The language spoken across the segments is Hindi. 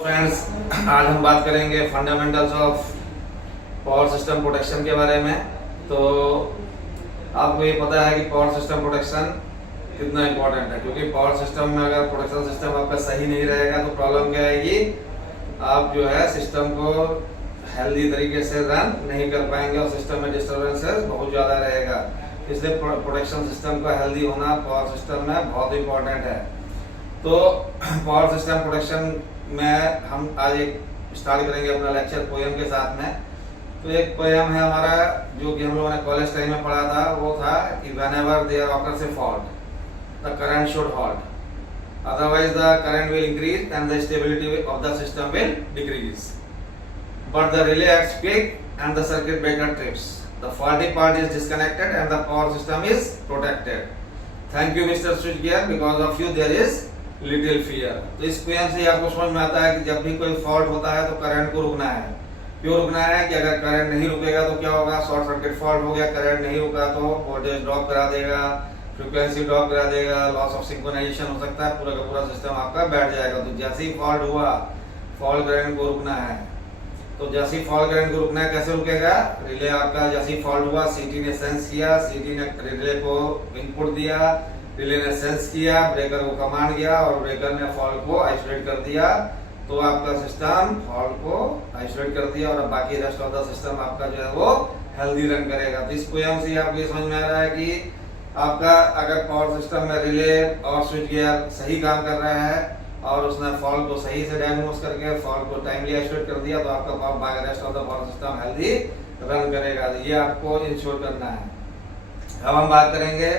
फ्रेंड्स, आज हम बात करेंगे fundamentals of power system protection के बारे में। तो आपको ये पता है कि पावर सिस्टम प्रोटेक्शन कितना इम्पोर्टेंट है, क्योंकि पावर सिस्टम में अगर प्रोटेक्शन सिस्टम आपका सही नहीं रहेगा तो प्रॉब्लम क्या आएगी, आप जो है सिस्टम को हेल्दी तरीके से रन नहीं कर पाएंगे और सिस्टम में डिस्टर्बेंसेस बहुत ज़्यादा रहेगा। इसलिए प्रोटेक्शन सिस्टम का हेल्दी होना पावर सिस्टम में बहुत इंपॉर्टेंट है। तो पावर सिस्टम प्रोटेक्शन में हम आज एक स्टार्ट करेंगे अपना लेक्चर पोएम के साथ में। तो एक पोएम है हमारा जो कि हम लोगों ने कॉलेज टाइम में पढ़ा था, वो था कि whenever there occurs a fault the current should halt, otherwise the current will increase and the stability of the system will decrease, but the relay acts quick and the circuit breaker trips, the faulty part is disconnected and the power system is protected. Thank you Mr. Switchgear, because of you there is little fear. तो इस पोएम से आपको समझ में आता है कि जब भी कोई फॉल्ट होता है तो करंट को रुकना है। क्यों रुकना है कि अगर करंट नहीं रुकेगा तो क्या होगा, शॉर्ट सर्किट फॉल्ट हो गया, करंट नहीं रुका तो वोल्टेज ड्रॉप करा देगा, फ्रीक्वेंसी ड्रॉप करा देगा, लॉस ऑफ सिंक्रोनाइजेशन हो सकता है, पूरा का पूरा सिस्टम आपका बैठ जाएगा। तो जैसे ही फॉल्ट हुआ, फॉल्ट करंट को रुकना है। तो जैसे ही फॉल्ट करंट को रुकना है, कैसे रुकेगा, रिले आपका जैसे ही फॉल्ट हुआ, सीटी ने सेंस किया, सीटी ने रिले को इनपुट दिया, रिले ने सेंस किया, ब्रेकर को कमांड गया और ब्रेकर ने फॉल्ट को आइसोलेट कर दिया। तो आपका सिस्टम फॉल्ट को आइसोलेट कर दिया और अब बाकी रेस्ट ऑफ द सिस्टम आपका जो है वो हेल्दी रन करेगा। तो इस पोएम से आपको समझ में आ रहा है कि आपका अगर पावर सिस्टम में रिले और स्विच गियर सही काम कर रहा है और उसने फॉल्ट को सही से डायग्नोस करके फॉल्ट को टाइमली आइसोलेट कर दिया, तो आपका बाकी rest of the power system healthy run करेगा। ये आपको इंश्योर करना है। अब हम बात करेंगे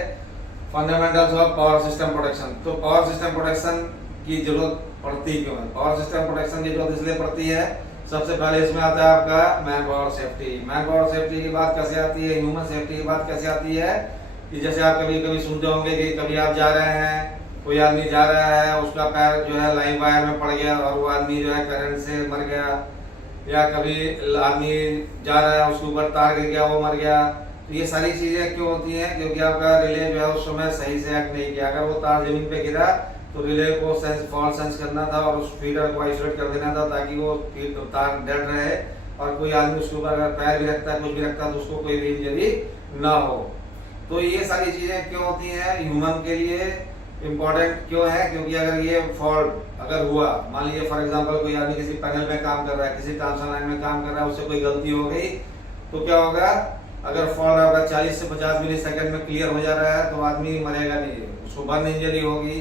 fundamentals of power system protection. तो पावर सिस्टम प्रोटेक्शन की जरूरत पड़ती क्यों है? पावर सिस्टम प्रोटेक्शन की जरूरत इसलिए पड़ती है, सबसे पहले इसमें आता है आपका man power safety. Man power safety की बात कैसे आती है, ह्यूमन सेफ्टी की बात कैसे आती है कि जैसे आप कभी कभी सुनते होंगे कि कभी आप जा रहे हैं, कोई आदमी जा रहा है, उसका पैर जो है लाइव वायर में पड़ गया और वो आदमी जो है करंट से मर गया, या कभी आदमी जा रहा है उसके ऊपर तार गिर गया, वो मर गया। तो ये सारी चीजें क्यों होती हैं, क्योंकि आपका रिले जो है उस समय सही से एक्ट नहीं किया। अगर वो तार जमीन पे गिरा तो रिले को फॉल्ट सेंस करना था और उस फीडर को आइसोलेट कर देना था ताकि वो तार डेड रहे और कोई आदमी उसके ऊपर अगर पैर भी रखता है, कुछ भी रखता है, तो उसको कोई भी इंजरी ना हो। तो ये सारी चीजें क्यों होती हैं, ह्यूमन के लिए इम्पोर्टेंट क्यों है, क्योंकि अगर ये फॉल्ट अगर हुआ, मान लीजिए फॉर एग्जांपल कोई आदमी किसी पैनल में काम कर रहा है, किसी ट्रांसफर लाइन में काम कर रहा है, उससे कोई गलती हो गई तो क्या होगा, अगर फॉल्ट आपका 40 से 50 मिली सेकंड में क्लियर हो जा रहा है तो आदमी मरेगा नहीं, उसको बर्न इंजरी होगी,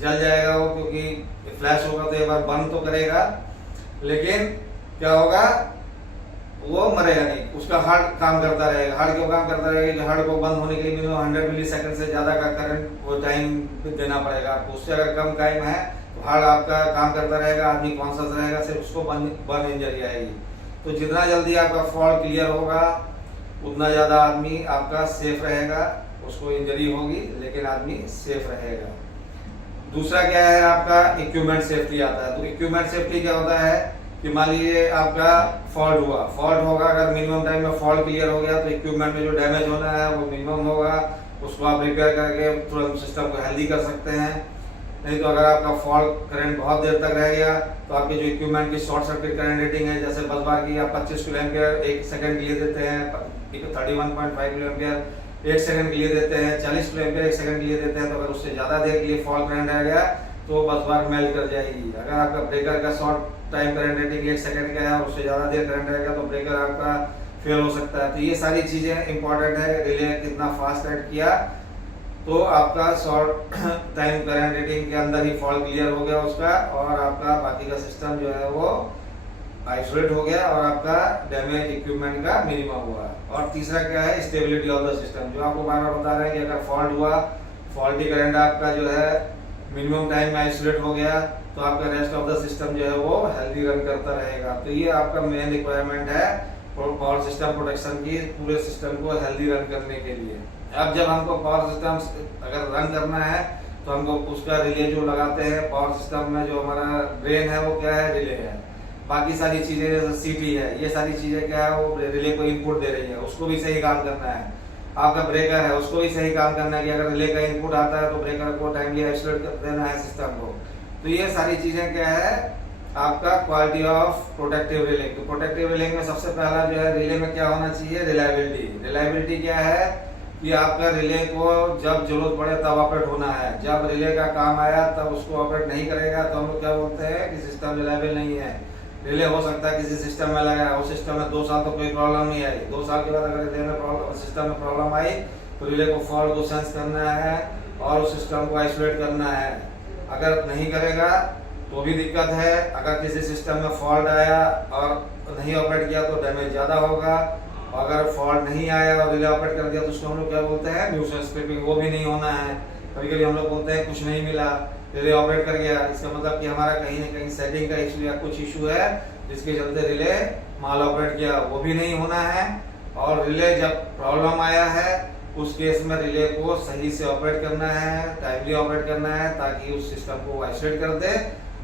जल जाएगा वो, क्योंकि फ्लैश होगा तो एक बार बर्न तो करेगा लेकिन क्या होगा, वो मरेगा नहीं, उसका हार्ट काम करता रहेगा। हार्ट क्यों काम करता रहेगा कि हार्ट को बंद होने के लिए मिनिमम 100 मिली सेकंड से ज्यादा का करंट वो टाइम देना पड़ेगा आपको। उससे अगर कम टाइम है तो हार्ट आपका काम करता रहेगा, आदमी कॉन्शियस रहेगा, सिर्फ उसको बर्न इंजरी आएगी। तो जितना जल्दी आपका फॉल्ट क्लियर होगा उतना ज्यादा आदमी आपका सेफ रहेगा, उसको इंजरी होगी लेकिन आदमी सेफ रहेगा। दूसरा क्या है, आपका इक्विपमेंट सेफ्टी आता है। तो इक्विपमेंट सेफ्टी क्या होता है कि मान लीजिए आपका फॉल्ट हुआ, फॉल्ट होगा, अगर मिनिमम टाइम में फॉल्ट क्लियर हो गया तो इक्विपमेंट में जो डैमेज होना है वो मिनिमम होगा, उसको आप रिपेयर करके तुरंत सिस्टम को हेल्दी कर सकते हैं। नहीं तो अगर आपका फॉल्ट करंट बहुत देर तक रह गया तो आपके जो इक्विपमेंट की शॉर्ट सर्किट करंट रेटिंग है, जैसे बस बार की आप 25 किलो एम्पियर एक सेकंड के लिए देते हैं, 31.5 किलो एम्पियर एक सेकंड के लिए देते हैं, 40 किलो एम्पियर एक सेकंड के लिए देते हैं, तो अगर उससे ज्यादा देर के लिए फॉल्ट करंट रह गया तो बस बार मेल्ट कर जाएगी। अगर आपका ब्रेकर का short time current rating 1 second का है और उससे ज्यादा देर करंट रहेगा तो ब्रेकर आपका फेल हो सकता है। तो ये सारी चीजें इंपॉर्टेंट है, रिले कितना फास्ट एक्ट किया तो आपका शॉर्ट टाइम करंट रेटिंग के अंदर ही फॉल्ट क्लियर हो गया उसका, और आपका बाकी का सिस्टम जो है वो आइसोलेट हो गया और आपका डैमेज इक्विपमेंट का मिनिमम हुआ। और तीसरा क्या है, स्टेबिलिटी ऑफ द सिस्टम, जो आपको बार बार बता रहे हैं कि अगर फॉल्ट हुआ, फॉल्टी करंट आपका जो है मिनिमम टाइम में आइसोलेट हो गया तो आपका रेस्ट ऑफ द सिस्टम जो है वो हेल्दी रन करता रहेगा। तो ये आपका मेन रिक्वायरमेंट है पावर सिस्टम प्रोटेक्शन की, पूरे सिस्टम को हेल्दी रन करने के लिए। अब जब हमको पावर सिस्टम अगर रन करना है तो हमको उसका रिले जो लगाते हैं पावर सिस्टम में, जो हमारा ब्रेन है वो क्या है, रिले है। बाकी सारी चीजें जैसे सीटी है, ये सारी चीजें क्या है, वो रिले को इनपुट दे रही है, उसको भी सही काम करना है। आपका ब्रेकर है, उसको भी सही काम करना है कि अगर रिले का इनपुट आता है तो ब्रेकर को टाइमली आइसोलेट कर देना है सिस्टम को। तो ये सारी चीजें क्या है आपका क्वालिटी ऑफ प्रोटेक्टिव रिलिंग। तो प्रोटेक्टिव रिलिंग में सबसे पहला जो है रिले में क्या होना चाहिए, रिलायबिलिटी। रिलायबिलिटी क्या है कि आपका रिले को जब जरूरत पड़े तब ऑपरेट होना है, जब रिले का काम आया तब उसको ऑपरेट नहीं करेगा तो हम लोग क्या बोलते हैं कि सिस्टम रिलायबल नहीं है। रिले हो सकता है किसी सिस्टम में लगा है, उस सिस्टम में 2 साल तो कोई प्रॉब्लम नहीं आई, 2 साल के बाद अगर रिले में प्रॉब्लम, सिस्टम में प्रॉब्लम आई तो रिले को फॉल्ट को सेंस करना है और उस सिस्टम को आइसोलेट करना है। अगर नहीं करेगा तो भी दिक्कत है। अगर किसी सिस्टम में फॉल्ट आया और नहीं ऑपरेट किया तो डैमेज ज़्यादा होगा। अगर फॉल्ट नहीं आया और रिले ऑपरेट कर दिया तो उसको हम लोग क्या बोलते हैं, न्यूसेंस ट्रिपिंग, वो भी नहीं होना है। कभी कभी हम लोग बोलते हैं कुछ नहीं मिला, रिले ऑपरेट कर गया, इसका मतलब कि हमारा कहीं ना कहीं सेटिंग का इशू या कुछ इशू है जिसके चलते रिले माल ऑपरेट किया, वो भी नहीं होना है। और रिले जब प्रॉब्लम आया है उस केस में रिले को सही से ऑपरेट करना है, टाइमली ऑपरेट करना है ताकि उस सिस्टम को आइसोलेट कर दे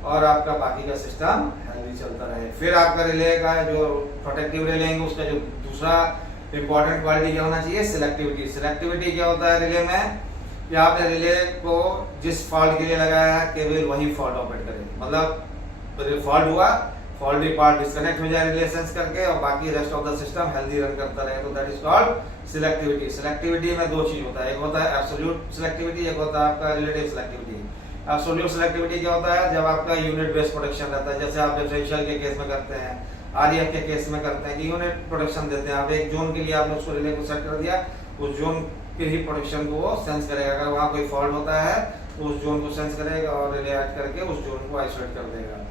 और आपका बाकी का सिस्टम हेल्दी चलता रहे। फिर आपका रिले का जो प्रोटेक्टिव रिले है उसका जो दूसरा इंपॉर्टेंट क्वालिटी क्या होना चाहिए, सिलेक्टिविटी। सिलेक्टिविटी क्या होता है रिले में कि आपने रिले को जिस फॉल्ट के लिए लगाया है केवल वही फॉल्ट ऑपरेट करे, मतलब फॉल्ट हुआ, फॉल्टी पार्ट डिस्कनेक्ट हो जाए रिले सेंस करके और बाकी rest of the system healthy run करता रहे, तो that is called selectivity. Selectivity में 2 चीज होता है, एक होता है एब्सोल्यूट सिलेक्टिविटी, एक होता है आपका रिलेटिव सिलेक्टिविटी। एब्सोल्यूट सिलेक्टिविटी क्या होता है, जब आपका यूनिट बेस्ड प्रोटेक्शन रहता है, जैसे आप डिफरेंशियल के केस में करते हैं, आरईएफ के केस में करते हैं कि यूनिट प्रोटेक्शन देते हैं। आप एक जोन के लिए आपने उसको रिले को सेट कर दिया, उस जोन के ही प्रोटेक्शन को वो सेंस करेगा। अगर वहाँ कोई फॉल्ट होता है तो उस जोन को सेंस करेगा और रिले ऐड करके उस जोन को आइसोलेट कर देगा।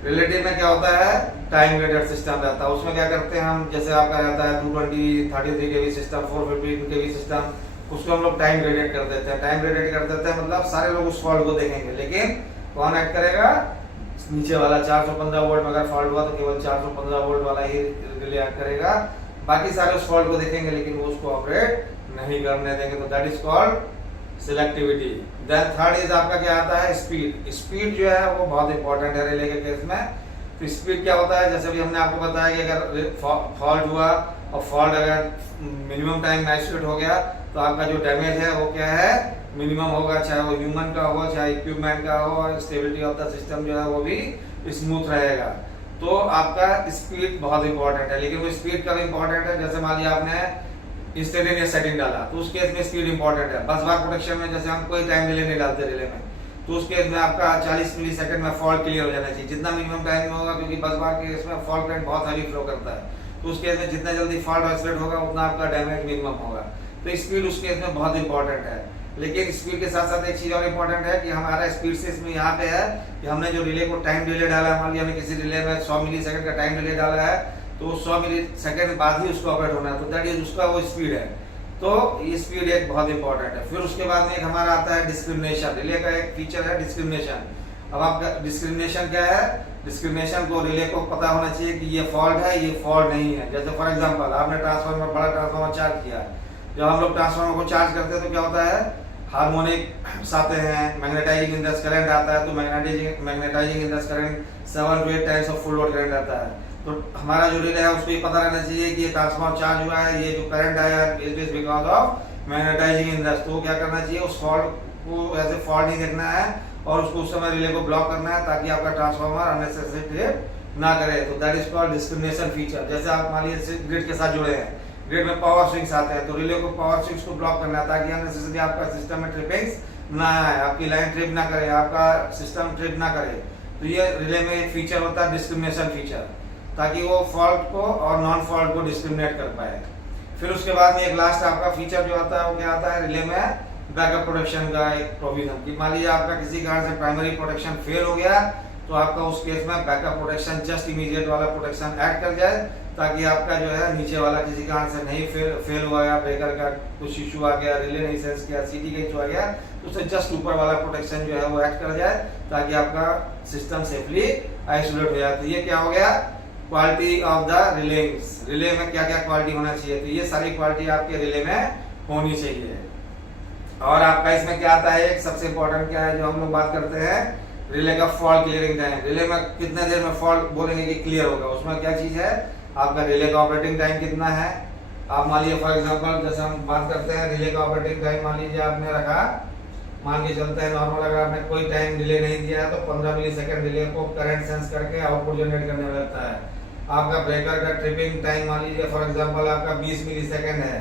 रिलेटिव में क्या होता है, टाइम ग्रेडेड सिस्टम रहता है, उसमें क्या करते हैं हम, जैसे आपका रहता है 220 33 केवी सिस्टम, 450 केवी सिस्टम, उसको हम लोग टाइम ग्रेडेड कर देते हैं। टाइम ग्रेडेड कर देते हैं मतलब सारे लोग उस फॉल्ट को देखेंगे, लेकिन कौन ऐड करेगा, नीचे वाला 415 वोल्ट में अगर फॉल्ट हुआ तो केवल 415 वोल्ट वाला ही रिले ऐड करेगा, बाकी सारे उस फॉल्ट को देखेंगे लेकिन वो उसको ऑपरेट नहीं करने देंगे, तो that is called selectivity. Then third is आपका क्या आता है, स्पीड। स्पीड जो है वो बहुत इंपॉर्टेंट है रिले के केस में। तो स्पीड क्या होता है, जैसे भी हमने आपको बताया कि अगर फॉल्ट हुआ और फॉल्ट अगर मिनिमम टाइम में आइसोलेट हो गया तो आपका जो डैमेज है वो क्या है, मिनिमम होगा, चाहे वो ह्यूमन का हो चाहे इक्विपमेंट का हो, और स्टेबिलिटी ऑफ द सिस्टम जो है वो भी स्मूथ रहेगा। तो आपका स्पीड बहुत इंपॉर्टेंट है, लेकिन वो स्पीड कब इंपॉर्टेंट है, जैसे मान लिया आपने इंस्टेंटेनियस सेटिंग डाला तो उस केस में स्पीड इंपॉर्टेंट है। बस बार प्रोटेक्शन में जैसे हम कोई टाइम डिले नहीं डालते रिले में, तो उस केस में आपका 40 मिलीसेकंड में फॉल्ट क्लियर हो जाना चाहिए, जितना मिनिमम टाइम में होगा, क्योंकि बस बार के केस में फॉल्ट करंट बहुत हैवी फ्लो करता है, तो उस केस में जितना जल्दी फॉल्ट आइसोलेट होगा उतना आपका डैमेज मिनिमम होगा। तो स्पीड उस केस में बहुत इंपॉर्टेंट है। लेकिन स्पीड के साथ साथ एक चीज और इम्पोर्टेंट है कि हमारा स्पीड से इसमें यहाँ पे है कि हमने जो रिले को टाइम डिले डाला है, मान लिया हमने किसी रिले में 100 मिलीसेकंड का टाइम डिले डाला है तो 100 मिलीसेकंड बाद ही उसको ऑपरेट होना है, तो दैट इज उसका वो स्पीड है। तो ये स्पीड एक बहुत इंपॉर्टेंट है। फिर उसके बाद में एक हमारा आता है डिस्क्रिमिनेशन। रिले का एक फीचर है डिस्क्रिमिनेशन। अब आपका डिस्क्रिमिनेशन क्या है, डिस्क्रिमिनेशन को रिले को पता होना चाहिए कि ये फॉल्ट है, ये फॉल्ट नहीं है। जैसे फॉर एग्जांपल आपने ट्रांसफार्मर, बड़ा ट्रांसफार्मर चार्ज किया, जब हम लोग ट्रांसफार्मर को चार्ज करते हैं तो क्या होता है, हार्मोनिक्स आते हैं, मैग्नेटाइजिंग इंडक्स करंट आता है, तो magnetising inrush current 7 to 8 times of full load current आता है। तो हमारा जो रिले है उसको ये पता रहना चाहिए कि ये ट्रांसफार्मर चार्ज हुआ है, ये जो करंट आया है it is because of magnetising inrush. तो क्या करना चाहिए, उस फॉल्ट को एज ए फॉल्ट नहीं देखना है और उसको उस समय रिले को ब्लॉक करना है ताकि आपका ट्रांसफार्मर अननेसेसरी ट्रिप ना करे, तो that is called discrimination feature. जैसे आप मान लीजिए ग्रिड के साथ जुड़े हैं, ग्रिड में पावर स्विंग्स आते हैं, तो रिले को पावर स्विंग्स को ब्लॉक करना है ताकि अननेसेसरी आपका सिस्टम में ट्रिपिंग्स ना आए, आपकी लाइन ट्रिप ना करे, आपका सिस्टम ट्रिप ना करे। तो ये रिले में एक फीचर होता है डिस्क्रिमिनेशन फीचर, ताकि वो फॉल्ट को और नॉन फॉल्ट को डिस्क्रिमिनेट कर पाए। फिर उसके बाद में एक लास्ट आपका फीचर जो आता है वो क्या आता है, रिले में बैकअप प्रोटेक्शन का एक प्रोविजन। कि मान लीजिए आपका किसी कारण से प्राइमरी प्रोटेक्शन फेल हो गया तो आपका उस केस में बैकअप प्रोटेक्शन जस्ट इमीडिएट वाला प्रोटेक्शन ऐड कर जाए, ताकि आपका जो है नीचे वाला किसी कारण से नहीं फेल हुआ या ब्रेकर का कुछ इशू आ गया, रिले नहीं सेंस किया, सीटी का इशू आ गया, तो उससे जस्ट ऊपर वाला प्रोटेक्शन जो है वो ऐड कर जाए ताकि आपका सिस्टम सेफली आइसोलेट हो जाए। तो ये क्या हो गया, क्वालिटी ऑफ द रिलेस। रिले में क्या क्या क्वालिटी होना चाहिए, तो ये सारी क्वालिटी आपके रिले में होनी चाहिए। और आपका इसमें क्या आता है, एक सबसे इंपॉर्टेंट क्या है जो हम लोग बात करते हैं, रिले का फॉल्ट क्लियरिंग टाइम। रिले में कितने देर में फॉल्ट बोलेंगे कि क्लियर होगा, उसमें क्या चीज है, आपका रिले का ऑपरेटिंग टाइम कितना है। आप मान लीजिए फॉर एग्जांपल जैसे हम बात करते हैं रिले का ऑपरेटिंग टाइम, मान लीजिए आपने रखा मान के चलते हैं नॉर्मल, अगर आपने कोई टाइम डिले नहीं दिया है तो 15 मिली सेकेंड डिले को करंट सेंस करके आउटपुट जनरेट करने में लगता है। आपका ब्रेकर का ट्रिपिंग टाइम मान लीजिए फॉर एग्जांपल आपका 20 मिली सेकेंड है,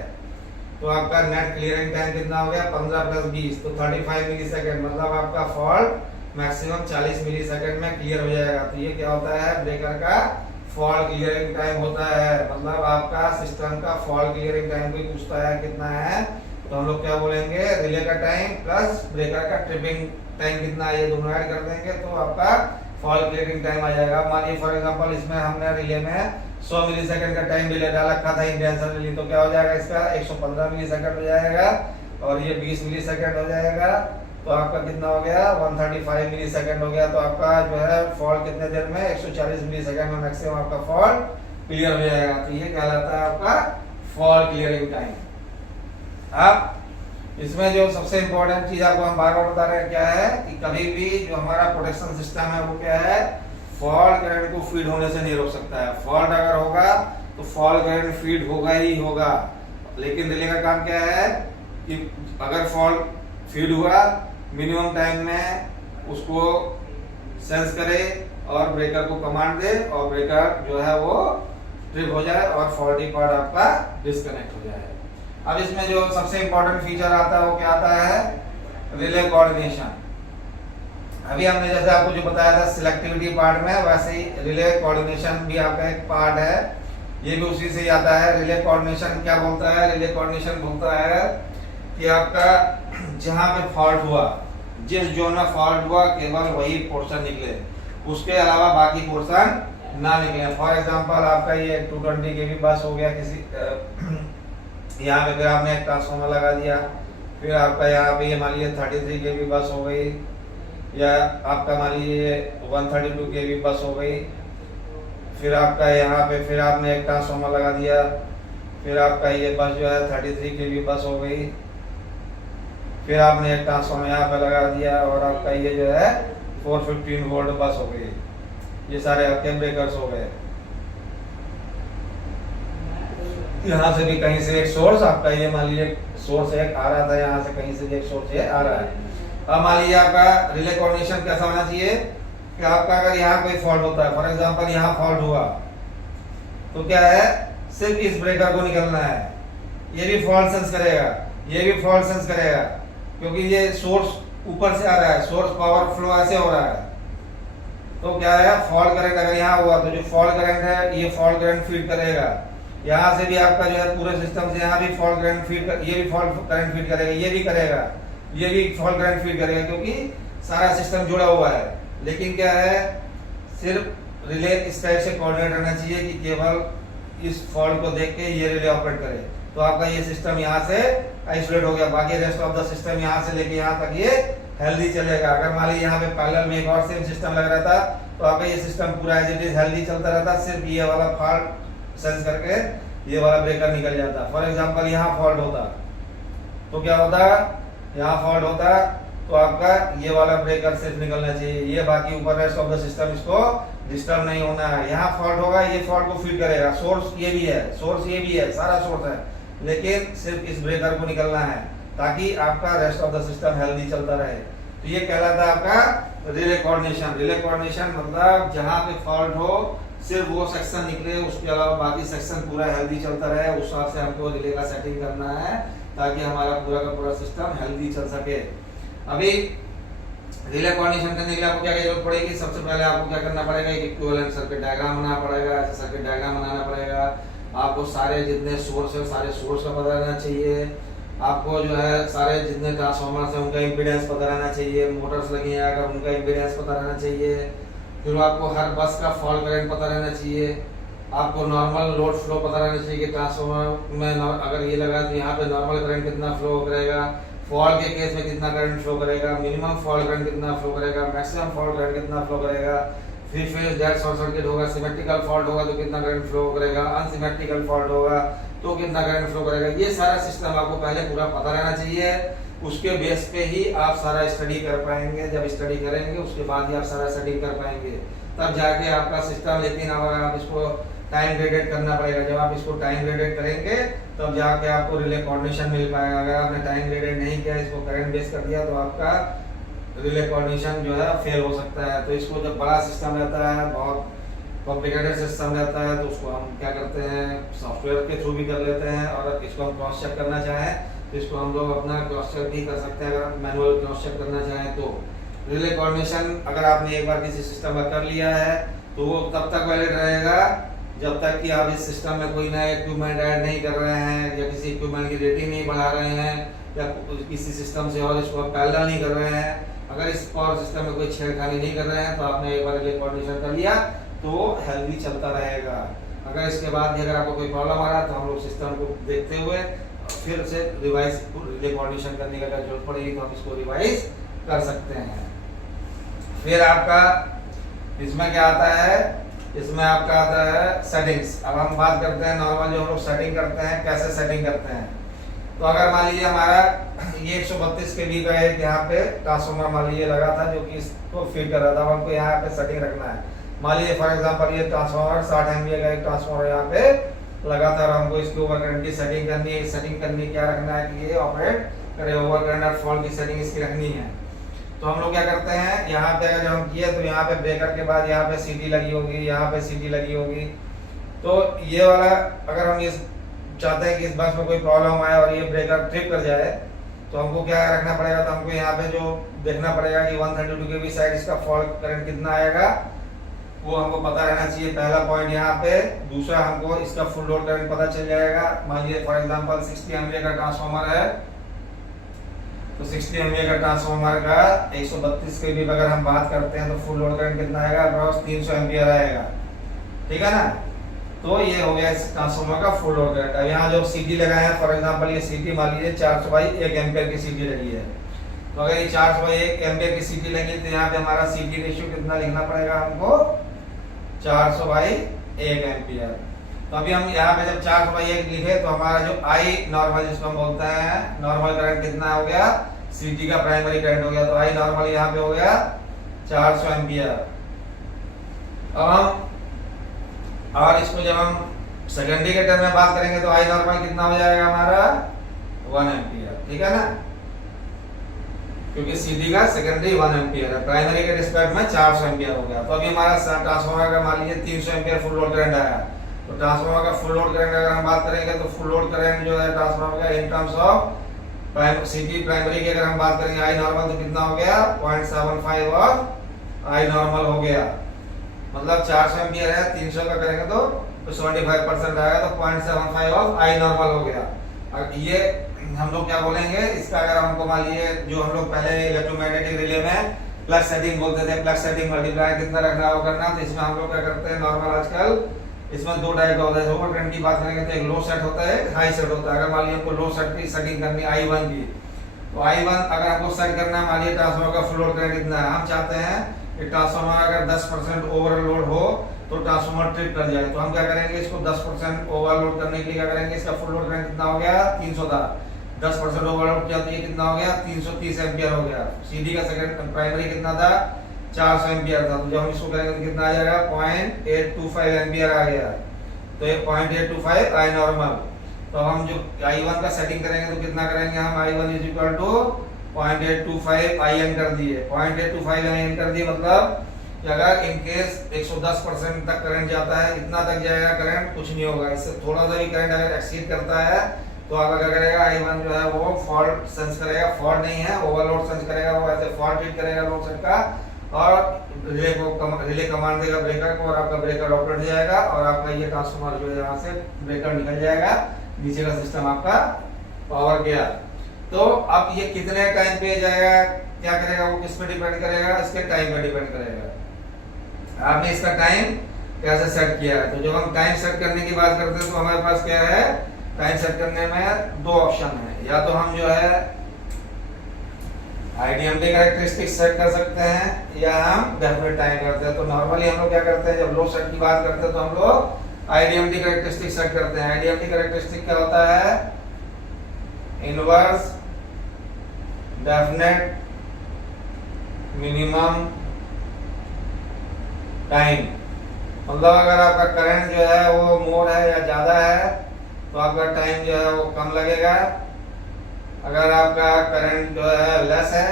तो आपका नेट क्लियरिंग टाइम कितना हो गया 15 + 20 तो 35 मिली सेकेंड, मतलब आपका फॉल्ट मैक्सिमम 40 मिली सेकेंड में क्लियर हो जाएगा। तो ये क्या होता है, ब्रेकर का फॉल्ट क्लियरिंग टाइम होता है। मतलब आपका सिस्टम का फॉल्ट क्लियरिंग टाइम कोई पूछता है कितना है, तो हम लोग क्या बोलेंगे, रिले का टाइम प्लस ब्रेकर का ट्रिपिंग टाइम कितना है, ये दोनों ऐड कर देंगे तो आपका फॉल्ट क्लियरिंग टाइम आ जाएगा। मानिए फॉर एग्जांपल इसमें हमने रिले में 100 मिली सेकेंड का टाइम डिले डाल रखा था इंटेंशनली, तो क्या हो जाएगा इसका 115 मिली सेकेंड हो जाएगा, और ये 20 मिली सेकेंड हो जाएगा, तो आपका कितना हो गया 135 मिली सेकेंड हो गया। तो आपका जो है फॉल्ट कितने देर में 140 मिली सेकेंड में मैक्सिमम आपका फॉल्ट क्लियर हो जाएगा। तो ये कहलाता है आपका फॉल्ट क्लियरिंग टाइम। अब इसमें जो सबसे इंपॉर्टेंट चीज आपको हम बार बार बता रहे हैं क्या है कि कभी भी जो हमारा प्रोटेक्शन सिस्टम है वो क्या है, फॉल्ट करंट को फीड होने से नहीं रोक सकता है। फॉल्ट अगर होगा तो फॉल्ट करंट फीड होगा ही होगा, लेकिन रिले का काम क्या है कि अगर फॉल्ट फीड हुआ मिनिमम टाइम में उसको सेंस करे और ब्रेकर को कमांड दे और ब्रेकर जो है वो ट्रिप हो जाए और फॉल्टी पार्ट आपका डिस्कनेक्ट हो जाए। अब इसमें जो सबसे इंपॉर्टेंट फीचर आता है वो क्या आता है, रिले कोऑर्डिनेशन। अभी हमने जैसे आपको जो बताया था सिलेक्टिविटी पार्ट में, वैसे ही रिले कोऑर्डिनेशन भी आपका एक पार्ट है, ये भी उसी से ही आता है। रिले कोऑर्डिनेशन क्या बोलता है, रिले कोऑर्डिनेशन बोलता है कि आपका जहां पे फॉल्ट हुआ, जिस जोन में फॉल्ट हुआ केवल वही पोर्शन निकले, उसके अलावा बाकी पोर्शन ना निकले। फॉर एग्जांपल आपका ये 220 kV बस हो गया किसी यहाँ पे, फिर आपने एक ट्रांसफार्मर लगा दिया, फिर आपका यहाँ पे ये मान लीजिए 33 kV बस हो गई, या आपका मान लीजिए 132 kV बस हो गई, फिर आपका यहाँ पे फिर आपने एक ट्रांसफार्मर लगा दिया, फिर आपका ये बस जो है 33 kV बस हो गई, फिर आपने एक ट्रांसफार्मर यहाँ पे लगा दिया और आपका ये जो है 415 वोल्ट बस हो गई। ये सारे आपके ब्रेकर्स हो गए। यहाँ से भी कहीं से एक सोर्स आपका ये मान लीजिए सोर्स एक आ रहा था, यहाँ से कहीं से भी एक सोर्स ये आ रहा है। अब मान लीजिए आपका रिले कोऑर्डिनेशन कैसा होना चाहिए कि आपका अगर यहाँ कोई फॉल्ट होता है, फॉर एग्जांपल यहाँ फॉल्ट हुआ, तो क्या है सिर्फ इस ब्रेकर को निकलना है, ये भी फॉल्ट सेंस करेगा, ये भी फॉल्ट सेंस करेगा, क्योंकि ये सोर्स ऊपर से आ रहा है, सोर्स पावर फ्लो ऐसे हो रहा है। तो क्या है फॉल्ट करंट अगर यहाँ हुआ तो जो फॉल्ट करंट है ये फॉल्ट करंट फीड करेगा, यहाँ से भी आपका जो है पूरे सिस्टम से यहाँ भी फॉल्ट करंट फीड कर, ये भी फॉल्ट करंट फीड करेगा, ये भी करेगा, ये भी फॉल्ट करंट फीड करेगा, क्योंकि सारा सिस्टम जुड़ा हुआ है। लेकिन क्या है सिर्फ रिले इस टाइप से कोऑर्डिनेट रहना चाहिए कि केवल इस फॉल्ट को देख के ये रिले ऑपरेट करे, तो आपका ये सिस्टम यहाँ से आइसोलेट हो गया, बाकी रेस्ट ऑफ द सिस्टम यहाँ से लेके यहाँ तक ये हेल्दी चलेगा। अगर मान लीजिए यहाँ पे पैरेलल में एक और सेम सिस्टम लग रहा था तो आपका ये सिस्टम पूरा एज इट इज हेल्दी चलता रहता, सिर्फ ये वाला फॉल्ट सेंस करके ये वाला ब्रेकर निकल जाता। फॉर एग्जांपल यहाँ फॉल्ट होता तो क्या होता, यहाँ फॉल्ट होता तो आपका ये वाला ब्रेकर सिर्फ निकलना चाहिए, ये बाकी ऊपर रेस्ट ऑफ द सिस्टम इसको डिस्टर्ब नहीं होना है। यहाँ फॉल्ट होगा, ये फॉल्ट को फीड करेगा, सोर्स ये भी है, सोर्स ये भी है, सारा सोर्स है, लेकिन सिर्फ इस ब्रेकर को निकलना है ताकि आपका rest of the system healthy चलता रहे। तो ये कहलाता है आपका रिले कोऑर्डिनेशन। रिले कोऑर्डिनेशन मतलब जहाँ पे फॉल्ट हो सिर्फ वो सेक्शन निकले, उसके अलावा बाकी सेक्शन पूरा हेल्दी चलता रहे, उस हिसाब से हमको रिले का सेटिंग करना है ताकि हमारा पूरा का पूरा सिस्टम हेल्दी चल सके। अभी रिले कोऑर्डिनेशन करने के लिए आपको क्या जरूरत पड़ेगी, सबसे पहले आपको क्या करना पड़ेगा, एक इक्विवेलेंट सर्किट डायग्राम बनाना पड़ेगा। सर्किट डायग्राम बनाना पड़ेगा, आपको सारे जितने सोर्स है सारे सोर्स का पता रहना चाहिए, आपको जो है सारे जितने ट्रांसफार्मर्स हैं उनका इम्पीडेंस पता रहना चाहिए, मोटर्स लगी हैं अगर उनका इम्पीडेंस पता रहना चाहिए, फिर आपको हर बस का फॉल्ट करंट पता रहना चाहिए, आपको नॉर्मल लोड फ्लो पता रहना चाहिए कि ट्रांसफार्मर में अगर ये लगा तो यहाँ पे नॉर्मल करंट कितना फ्लो करेगा, फॉल्ट के केस में कितना करंट फ्लो करेगा, मिनिमम फॉल्ट करंट कितना फ्लो करेगा, मैक्सिमम फॉल्ट करंट कितना फ्लो करेगा, three phase dead short circuit होगा, सिमेट्रिकल फॉल्ट होगा तो कितना करंट फ्लो करेगा, अनसिमेट्रिकल फॉल्ट होगा तो कितना करंट फ्लो करेगा। ये सारा सिस्टम आपको पहले पूरा पता रहना चाहिए, उसके बेस पे ही आप सारा स्टडी कर पाएंगे। जब स्टडी करेंगे उसके बाद ही आप सारा सेटिंग कर पाएंगे, तब जाके आपका सिस्टम। लेकिन अगर आप इसको टाइम ग्रेडेड करना पड़ेगा। जब आप इसको टाइम ग्रेडेड करेंगे तब जाके आपको रिले कोऑर्डिनेशन मिल पाएगा। अगर आपने टाइम ग्रेडेड नहीं किया, इसको करंट बेस कर दिया, तो आपका रिले कोऑर्डिनेशन जो है फेल हो सकता है। तो इसको जब बड़ा सिस्टम रहता है, बहुत कॉम्प्लिकेटेड सिस्टम रहता है, तो उसको हम क्या करते हैं, सॉफ्टवेयर के थ्रू भी कर लेते हैं। और इसको हम क्रॉस चेक करना चाहें तो इसको हम लोग अपना क्रॉस चेक भी कर सकते हैं, अगर आप मैनुअल क्रॉस चेक करना चाहें तो। रिले कोऑर्डिनेशन अगर आपने एक बार किसी सिस्टम में कर लिया है तो वो तब तक वैलिड रहेगा जब तक कि आप इस सिस्टम में कोई नया इक्विपमेंट ऐड नहीं कर रहे हैं, या किसी इक्विपमेंट की रेटिंग नहीं बढ़ा रहे हैं, या किसी सिस्टम से और इसको पैरेलल नहीं कर रहे हैं। अगर इस पावर सिस्टम में कोई छेड़खानी नहीं कर रहे हैं तो आपने एक बार रिले कोऑर्डिनेशन कर लिया तो हेल्दी चलता रहेगा। अगर इसके बाद भी अगर आपको कोई प्रॉब्लम आ रहा है तो हम लोग सिस्टम को देखते हुए फिर से रिवाइज रिले कोऑर्डिनेशन करने की अगर जरूरत पड़ेगी तो हम इसको रिवाइज कर सकते हैं। फिर आपका इसमें क्या आता है, इसमें आपका आता है सेटिंग्स। अब हम बात करते हैं नॉर्मल जो हम लोग सेटिंग करते हैं, कैसे सेटिंग करते हैं। तो अगर मान लीजिए हमारा ये 132 kV का एक यहाँ पे ट्रांसफार्मर मान लीजिए लगा था जो कि इसको फीड कर रहा था, हमको यहाँ पे सेटिंग रखना है। मान लीजिए फॉर एग्जांपल ये ट्रांसफार्मर 60 MVA का एक ट्रांसफार्मर यहाँ पे लगा था और हमको इसके ओवर करंट की सेटिंग करनी है। सेटिंग करनी क्या रखना है कि ये ऑपरेट करे, ओवर करंट और फॉल्ट की सेटिंग इसकी रखनी है। तो हम लोग क्या करते हैं, यहाँ पे अगर हम किए तो यहाँ पे ब्रेकर के बाद यहाँ पे सीटी लगी होगी, यहाँ पे सीटी लगी होगी। तो ये वाला अगर हम ये चाहते हैं कि इस बस में कोई प्रॉब्लम आए और ये ब्रेकर ट्रिप कर जाए तो हमको क्या रखना पड़ेगा, तो हमको यहाँ पे जो देखना पड़ेगा कि 132 kV साइड इसका फॉल्ट करंट कितना आएगा वो हमको पता रहना चाहिए, पहला पॉइंट यहाँ पे। दूसरा हमको इसका फुल लोड करंट पता चल जाएगा। मान लीजिए फॉर एग्जांपल 60 MVA का ट्रांसफार्मर है तो 60 MVA का ट्रांसफार्मर का 132 kV अगर हम बात करते हैं तो फुल लोड करंट कितना आएगा, अप्रॉक्स 300 एम्पियर आएगा। ठीक है ना। तो ये हो गया इस ट्रांसफार्मर का फुल लोड करंट। अब यहाँ जो सीटी लगाए हैं फॉर एग्जांपल ये सीटी मान लीजिए 400/1 एम्पियर की सीटी लगी है। तो अगर ये 400/1 एम्पियर की सीटी लगी तो यहाँ पे हमारा सीटी रेशियो कितना लिखना पड़ेगा हमको, 400/1 एम्पियर। तो अभी हम यहाँ पे जब 400/1 लिखे तो हमारा जो आई नॉर्मल जिसको हम बोलते हैं नॉर्मल करंट कितना हो गया, सीटी का प्राइमरी करंट हो गया। तो आई नॉर्मल यहाँ पे हो गया 400 एम्पियर। अब हम और इसको जब हम सेकेंडरी के टर्म में बात करेंगे तो आई नॉर्मल कितना हो जाएगा हमारा 1 एम्पियर। ठीक है ना, क्योंकि सीधी का सेकेंडरी 1 एम्पियर है, प्राइमरी के रिस्पेक्ट में 400 एम्पियर हो गया। तो अभी हमारा ट्रांसफार्मर का मान लीजिए 300 एम्पियर फुल लोड करंट आया। तो ट्रांसफार्मर का फुल लोड करंट अगर हम बात करेंगे तो फुल लोड करंट जो है ट्रांसफार्मर का इन टर्म्स ऑफ सीटी प्राइमरी की अगर हम बात करेंगे आई नॉर्मल तो कितना हो गया 0.75 और आई नॉर्मल हो गया, मतलब 400 एम्पियर है 300 का करेंगे तो 75% आएगा, तो 0.75 ऑफ आई नॉर्मल हो गया। और ये हम लोग क्या बोलेंगे इसका, अगर हमको मान लीजिए जो हम लोग पहले इलेक्ट्रोमैग्नेटिक रिले में प्लस सेटिंग बोलते थे, प्लस सेटिंग मल्टीप्लाई कितना रखना वो करना, तो इसमें हम लोग क्या करते हैं नॉर्मल आजकल इसमें दो टाइप का होता है। ओवर करंट की बात करेंगे तो एक लो सेट होता है, हाई सेट होता है। अगर मान लीजिए हमको लो सेट की सेटिंग करनी है I1 की, तो I1 अगर हमको सेट करना है, मान लीजिए ट्रांसफार्मर का फुल लोड करंट कितना है, हम चाहते हैं कि ट्रांसफार्मर अगर 10% ओवरलोड हो तो ट्रांसफार्मर ट्रिप कर जाए। तो हम क्या करेंगे, इसको 10% ओवरलोड करने के लिए क्या करेंगे, इसका फुल लोड करंट कितना हो गया 300 था, 10% ओवरलोड किया तो ये कितना हो गया 330 एम्पियर हो गया। सीडी का सेकंड प्राइमरी कितना था 400 एम्पियर था, तो जब हम इसको करेंगे तो कितना आ जाएगा 0.825 एम्पियर आ गया। तो ये 0.825 आई नॉर्मल। तो हम जो I1 का सेटिंग करेंगे तो कितना करेंगे हम, I1 is equal to 0.825 IN कर दिए, 0.825 IN कर दिए, मतलब कि अगर इन केस 110% तक करंट जाता है, इतना तक जाएगा करंट, कुछ नहीं होगा। इससे थोड़ा सा भी करंट अगर एक्सीड करता है तो आपका क्या करेगा I1 जो है वो फॉल्ट सेंस करेगा, फॉल्ट नहीं है ओवरलोड सेंस करेगा, वो ऐसे फॉल्ट ट्रीट करेगा लोड सेट का, और रिले कमांड देगा ब्रेकर को, और आपका ब्रेकर ऑपरेट हो जाएगा और आपका ये ट्रांसफार्मर जो है यहाँ से ब्रेकर निकल जाएगा, नीचे का सिस्टम आपका पावर गया। तो अब ये कितने टाइम पे जाएगा, क्या करेगा, वो किस पे डिपेंड करेगा, इसके टाइम पे डिपेंड करेगा। आपने इसका टाइम कैसे सेट किया है। तो जब हम टाइम सेट करने की बात करते हैं तो हमारे पास क्या है, टाइम सेट करने में दो ऑप्शन है, या तो हम जो है आईडीएमटी कैरेक्टरिस्टिक सेट कर सकते हैं या हम डेफिनेट टाइम करते हैं। तो नॉर्मली हम लोग क्या करते हैं, जब लो सेट की बात करते हैं तो हम लोग आईडीएमटी कैरेक्टरिस्टिक सेट करते हैं। आईडीएमटी कैरेक्टरिस्टिक क्या होता है, इनवर्स डेफिनेट मिनिमम टाइम। मतलब अगर आपका करंट जो है वो मोर है या ज़्यादा है तो आपका टाइम जो है वो कम लगेगा। अगर आपका करंट जो है लेस है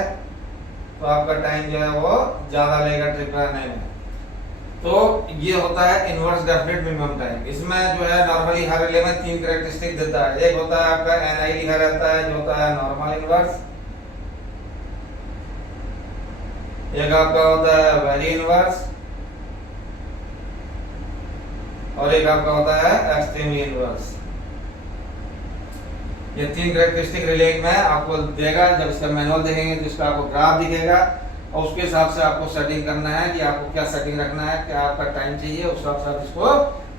तो आपका टाइम जो है वो ज़्यादा लेगा ट्रिप कराने में। तो ये होता है इनवर्स डेफिनेट मिनिमम टाइम। इसमें जो है नॉर्मली हर रिले में 3 कैरेक्टरिस्टिक देता है। एक होता है आपका एनआई लिखा रहता है जो होता है नॉर्मल इनवर्स, एक आपका होता है वेरी इनवर्स और एक आपका होता है एक्सट्रीमली इनवर्स। ये 3 कैरेक्टरिस्टिक रिले में आपको देगा। जब इसका मैनुअल देखेंगे तो इसका आपको ग्राफ दिखेगा और उसके हिसाब से आपको सेटिंग करना है कि आपको क्या सेटिंग रखना है, क्या आपका टाइम चाहिए, उस हिसाब से आप इसको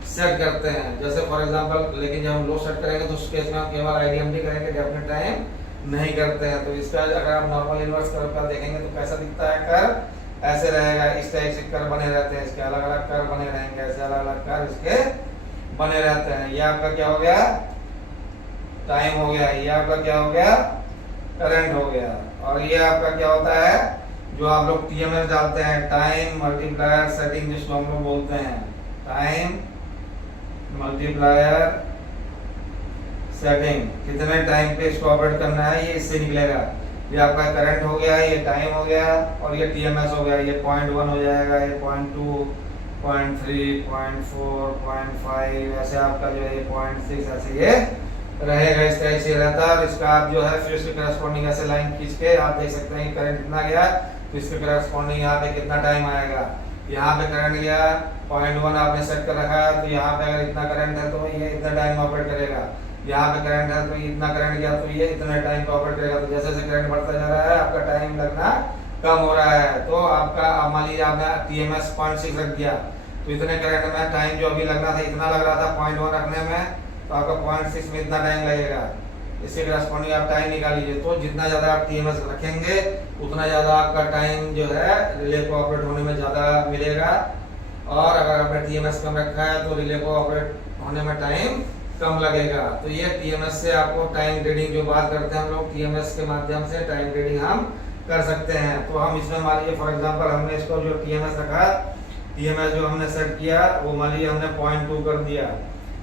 सेट करते हैं। जैसे फॉर एग्जांपल, लेकिन जब हम लो सेट करेंगे तो उस केस में हम केवल आईडीएमटी करेंगे, डेफिनेट टाइम नहीं करते हैं। तो इसका अगर आप नॉर्मल इनवर्स कर्व का देखेंगे तो कैसा दिखता है कर्व, ऐसे रहेगा। इस टाइप से कर्व बने रहते हैं, इसके अलग अलग कर्व बने रहेंगे, ऐसे अलग अलग कर्व इसके बने रहते हैं। ये आपका क्या हो गया, टाइम हो गया। ये आपका क्या हो गया, करंट हो गया। और ये आपका क्या होता है, जो आप लोग टीएमएस डालते हैं, टाइम मल्टीप्लायर सेटिंग, जिसको हम लोग बोलते हैं टाइम मल्टीप्लायर सेटिंग। कितने टाइम पे इसको ऑपरेट करना है ये इससे निकलेगा। ये आपका करंट हो गया, ये टाइम हो गया और ये टीएमएस हो गया। ये 0.1 हो जाएगा, ये 0.2, 0.3, 0.4, 0.5, ऐसे आपका जो है 0.6 ऐसे ये रहेगा। इस टाइप से रहता है। और इसका आप जो है फिर इसके करस्पॉन्डिंग ऐसे लाइन खींच के आप देख सकते हैं कि करंट कितना गया, तो इसके करस्पॉन्डिंग यहाँ पे कितना टाइम आएगा। यहाँ पे करंट गया 0.1 आपने सेट कर रखा है, तो यहाँ पे अगर इतना करंट है तो ये इतना टाइम ऑपरेट करेगा। यहाँ पे करंट है तो इतना करंट गया तो ये इतना टाइम पे ऑपरेट करेगा। तो जैसे जैसे करंट बढ़ता जा रहा है आपका टाइम लगना कम हो रहा है। तो आपका मान लीजिए आपने टीएमएस 0.6 रख दिया तो इतने करंट में टाइम जो अभी लगना था इतना लग रहा था 0.1 रखने में, तो आपका 0.6 में इतना टाइम लगेगा। इसके करस्पॉन्डिंग आप टाइम निकाल लीजिए। तो जितना ज्यादा आप टीएमएस रखेंगे उतना ज्यादा आपका टाइम जो है रिले को ऑपरेट होने में ज्यादा मिलेगा। और अगर आपने टीएमएस कम रखा है तो रिले को ऑपरेट होने में टाइम कम लगेगा। तो ये टीएमएस से आपको टाइम ग्रेडिंग जो बात करते हैं हम लोग, टीएमएस के माध्यम से टाइम ग्रेडिंग हम कर सकते हैं। तो हम इसमें मान लीजिए फॉर एग्जांपल हमने इसको जो टीएमएस रखा, टीएमएस जो हमने सेट किया वो मान लीजिए हमने 0.2 कर दिया।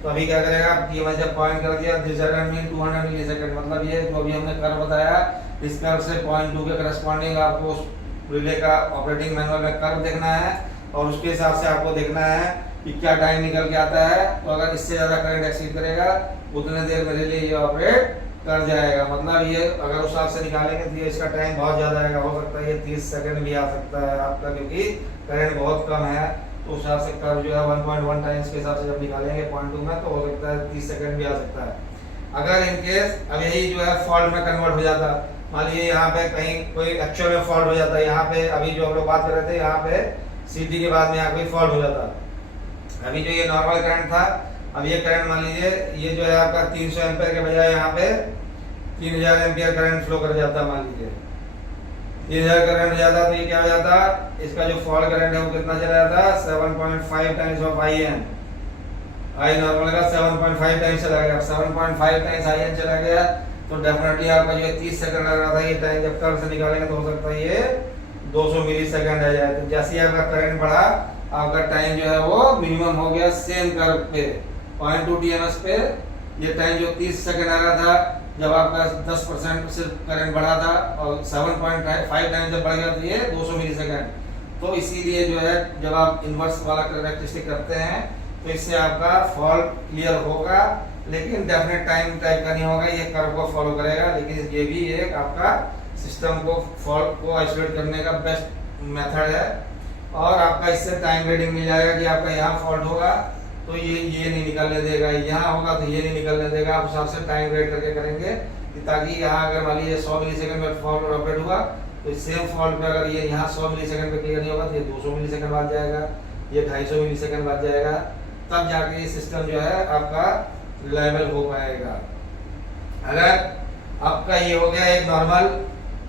तो अभी क्या करेगा, टीएमएस जब पॉइंट कर दिया this second mean 200 millisecond, मतलब ये जो अभी हमने कर्व बताया इस कर्व से 0.2 के करस्पॉन्डिंग आपको उस रिले का ऑपरेटिंग मैनुअल में कर्व देखना है और उसके हिसाब से आपको देखना है कि क्या टाइम निकल के आता है। तो अगर इससे ज्यादा करंट एक्सीड करेगा उतने देर में रिले ये ऑपरेट कर जाएगा। मतलब ये अगर उस हिसाब से निकालेंगे तो ये इसका टाइम बहुत ज्यादा आएगा। हो सकता है ये 30 सेकंड भी आ सकता है आपका, क्योंकि करंट बहुत कम है। तो उस हिसाब से कर्व जो है 1.1 टाइम्स के हिसाब से जब निकालेंगे 0.2 में तो हो सकता है 30 सेकंड भी आ सकता है। अगर इन केस अब यही जो है फॉल्ट में कन्वर्ट हो जाता, मान लीजिए यहाँ पे कहीं कोई एक्चुअल में फॉल्ट हो जाता है, यहाँ पे अभी जो हम लोग बात कर रहे थे यहाँ पे सीटी के बाद में यहाँ कोई फॉल्ट हो जाता। अभी जो ये नॉर्मल करंट था, अब ये करंट मान लीजिए ये जो है आपका 300 एम्पियर के बजाय यहाँ पे 3000 एम्पियर करंट फ्लो कर जाता। मान लीजिए 3000 करंट हो जाता तो ये क्या हो जाता, इसका जो फॉल करंट है वो कितना चला जाता, 7.5 times of IN। I normal का 7.5 टाइम्स चला गया। 7.5 टाइम्स IN चला गया तो डेफिनेटली आपका जो 30 सेकंड लग रहा था, ये टाइम जब कर्व से निकालेंगे तो हो सकता है ये 200 मिली सेकंड आ जाए। तो जैसे ही आपका करंट बढ़ा आपका टाइम जो है वो मिनिमम हो गया सेम कर्व पे 0.2 TMS पे। ये टाइम जो 30 सेकंड आ रहा था जब आपका 10% सिर्फ करंट बढ़ा था और 7.5 टाइम जब बढ़ गया तो ये 200 मिली सेकंड। तो इसीलिए जो है जब आप इनवर्स वाला कैरेक्टरिस्टिक करते हैं तो इससे आपका फॉल्ट क्लियर होगा, लेकिन डेफिनेट टाइम टाइप का नहीं होगा, ये कर्व को फॉलो करेगा। लेकिन ये भी एक आपका सिस्टम को फॉल्ट को आइसोलेट करने का बेस्ट मेथड है। और आपका इससे टाइम रीडिंग मिल जाएगा कि आपका यहाँ फॉल्ट होगा तो ये नहीं निकलने देगा, यहाँ होगा तो ये नहीं निकलने देगा। आप हिसाब से टाइम रेट करके करेंगे कि ताकि यहाँ अगर मान लीजिए 100 मिली सेकंड में फॉल्ट ऑपरेट हुआ तो सेम फॉल्ट पे अगर ये यहाँ 100 मिली सेकंड पे क्लियर नहीं होगा तो ये 200 मिली सेकंड बाद जाएगा, ये 250 मिली सेकंड बाद जाएगा, तब जाके ये सिस्टम जो है आपका रिलायबल हो पाएगा। अगर आपका ये हो गया एक नॉर्मल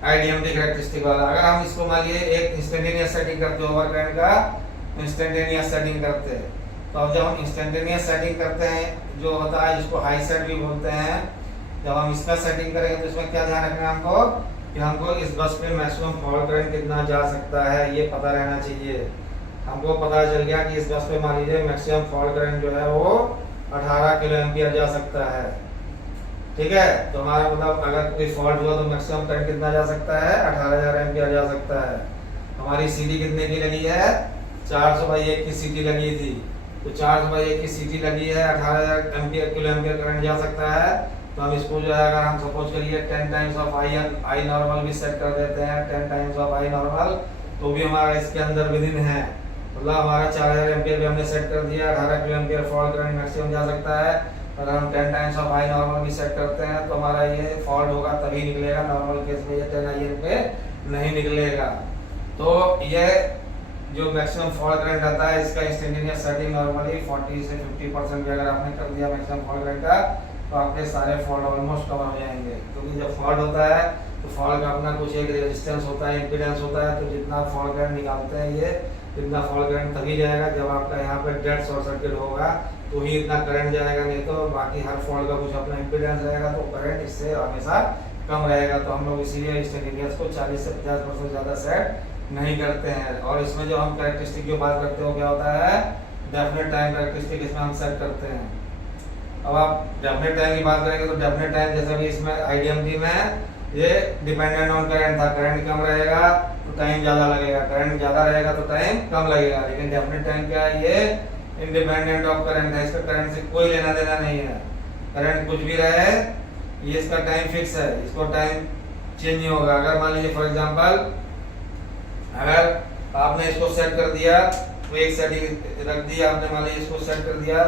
आईडीएमटी कैरेक्टरिस्टिक वाला। अगर हम इसको मान लीजिए एक इंस्टेंटेनियस सेटिंग करते हैं, ओवर करंट का इंस्टेंटेनियस सेटिंग करते हैं, तो अब जब हम इंस्टेंटेनियस सेटिंग करते हैं जो होता है जिसको हाई सेट भी बोलते हैं, जब हम इसका सेटिंग करेंगे तो इसमें क्या ध्यान रखना है हमको कि हमको इस बस पे मैक्सिमम फॉल्ट करंट कितना जा सकता है ये पता रहना चाहिए। हमको पता चल गया कि इस बस पे मान लीजिए मैक्सिमम फॉल्ट करंट जो है वो 18 किलो एम्पियर जा सकता है। ठीक है, तो हमारा मतलब अगर कोई फॉल्ट हुआ तो मैक्सिमम करंट कितना जा सकता है, 18,000 एम्पियर जा सकता है। हमारी सीटी कितने की लगी है, 400/1 की सीटी लगी थी, तो 400/1 की सीटी लगी है, 18,000 एम्पियर किलो एम्पियर करंट जा सकता है। तो हम इसको जो है अगर हम सपोज करिए 10 टाइम्स ऑफ आई नॉर्मल भी सेट कर देते हैं, 10 टाइम्स ऑफ आई नॉर्मल, तो भी हमारा इसके अंदर विदिन है, मतलब हमारा 4000 एम्पियर भी हमने सेट कर दिया, 18 kilo ampere fault current maximum जा सकता है। अगर हम 10 टाइम्स ऑफ आई नॉर्मल भी सेट करते हैं तो हमारा ये फॉल्ट होगा तभी निकलेगा, नॉर्मल केस में ये 10 IN पे नहीं निकलेगा। तो ये जो मैक्सिमम फॉल्ट करंट आता है इसका इंस्टेंटेनियस सेटिंग नॉर्मली 40 से 50% भी अगर आपने कर दिया मैक्सिमम फॉल्ट करंट का, तो आपके सारे फॉल्ट ऑलमोस्ट कवर हो जाएंगे। क्योंकि जब फॉल्ट होता है तो फॉल्ट का अपना कुछ एक रेजिस्टेंस होता है, इम्पीडेंस होता है, तो जितना फॉल्ट करंट निकालते हैं ये इतना फॉल्ट करंट तभी जाएगा जब आपका यहाँ पे डेड शॉर्ट सर्किट होगा, तो ही इतना करंट जाएगा, नहीं तो बाकी हर फॉल्ट का कुछ अपना इम्पीडेंस रहेगा तो करंट इससे हमेशा कम रहेगा। तो हम लोग इसीलिए इंस्टेंटेनियस को 40 से 50% ज़्यादा सेट नहीं करते हैं। और इसमें जो हम कैरेक्टरिस्टिक की बात करते हो क्या होता है, डेफिनेट टाइम कैरेक्टरिस्टिक इसमें हम सेट करते हैं। अब आप डेफिनेट टाइम की बात करेंगे तो डेफिनेट टाइम जैसे भी इसमें IDMT में ये डिपेंडेंट ऑन करंट था, करंट कम रहेगा तो टाइम ज़्यादा लगेगा, करंट ज़्यादा रहेगा तो टाइम कम लगेगा। लेकिन डेफिनेट टाइम क्या है, ये इंडिपेंडेंट ऑफ करंट है, इसका करंट से कोई लेना देना नहीं है। करंट कुछ भी रहे, ये इसका टाइम फिक्स है, इसको टाइम चेंज नहीं होगा। अगर मान लीजिए फॉर एग्जांपल अगर आपने इसको सेट कर दिया, तो एक सेटिंग रख दी आपने, मान लीजिए इसको सेट कर दिया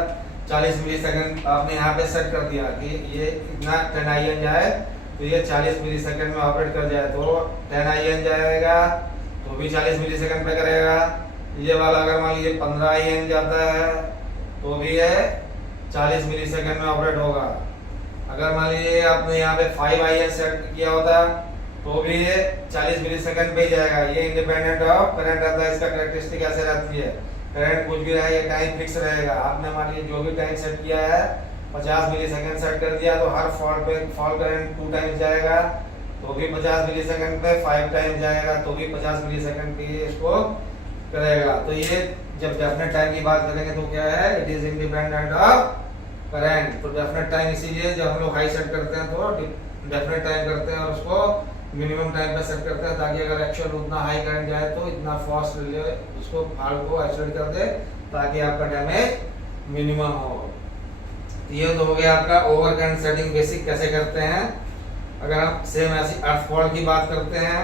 40 मिली सेकेंड आपने यहाँ पे सेट कर दिया कि ये इतना 10 IN जाए, तो ये 40 मिली सेकेंड में ऑपरेट कर जाए, तो 10 IN जाएगा तो भी 40 मिली सेकेंड पे करेगा। ये वाला अगर मान लीजिए 15 IN जाता है तो भी ये 40 मिली सेकेंड में ऑपरेट होगा। अगर मान लीजिए आपने यहाँ पे 5 IN सेट किया होता तो भी ये 40 मिली सेकेंड पे ही जाएगा। ये इंडिपेंडेंट ऑफ करंट रहता है, इसका कैरेक्टरिस्टिक ऐसे रहती है, करंट कुछ भी रहे ये टाइम फिक्स रहेगा। आपने मान लीजिए जो भी टाइम सेट किया है 50 मिली सेकेंड सेट कर दिया, तो हर फॉल्ट पे फॉल्ट करंट 2 टाइम्स जाएगा तो भी 50 मिली सेकेंड पे, 5 टाइम्स जाएगा तो भी 50 मिली सेकेंड पे इसको करेगा। तो ये जब डेफिनेट टाइम की बात करेंगे तो क्या है, it is independent of current. तो डेफिनेट टाइम इसीलिए जब हम लोग हाई सेट करते हैं तो डेफिनेट टाइम करते हैं और उसको मिनिमम टाइम पे सेट करते हैं, ताकि अगर एक्चुअल उतना हाई करंट जाए तो इतना फास्ट उसको फॉल्ट को आइसोलेट कर दे ताकि आपका डैमेज मिनिमम हो। ये तो हो गया आपका ओवर करंट सेटिंग बेसिक कैसे करते हैं। अगर हम सेम ऐसी अर्थ फॉल्ट की बात करते हैं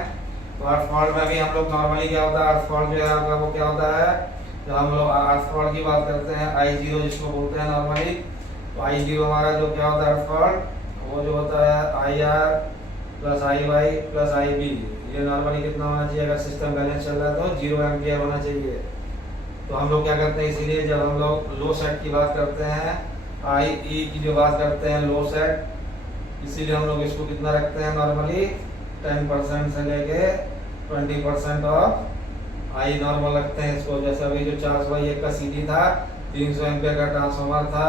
तो अर्थ फॉल्ट में भी हम लोग नॉर्मली क्या होता है, अर्थ फॉल्ट जो है आपका वो क्या होता है, जब हम लोग अर्थ फॉल्ट की बात करते हैं I0 जिसको बोलते हैं नॉर्मली, तो I0 हमारा जो क्या होता है अर्थ फॉल्ट, वो जो होता है IR plus IY plus IB। ये नॉर्मली कितना होना चाहिए, अगर सिस्टम बैलेंस चल रहा है तो 0 एम्पियर होना चाहिए। तो हम लोग क्या करते हैं, इसीलिए जब हम लोग लो सेट की बात करते हैं, IE की जो बात करते हैं लो सेट, इसीलिए हम लोग इसको कितना रखते हैं नॉर्मली 10% से लेके 20% ऑफ आई नॉर्मल रखते हैं इसको। जैसे अभी जो 400/1 का CD था, 300 एम्पियर का ट्रांसफार्मर था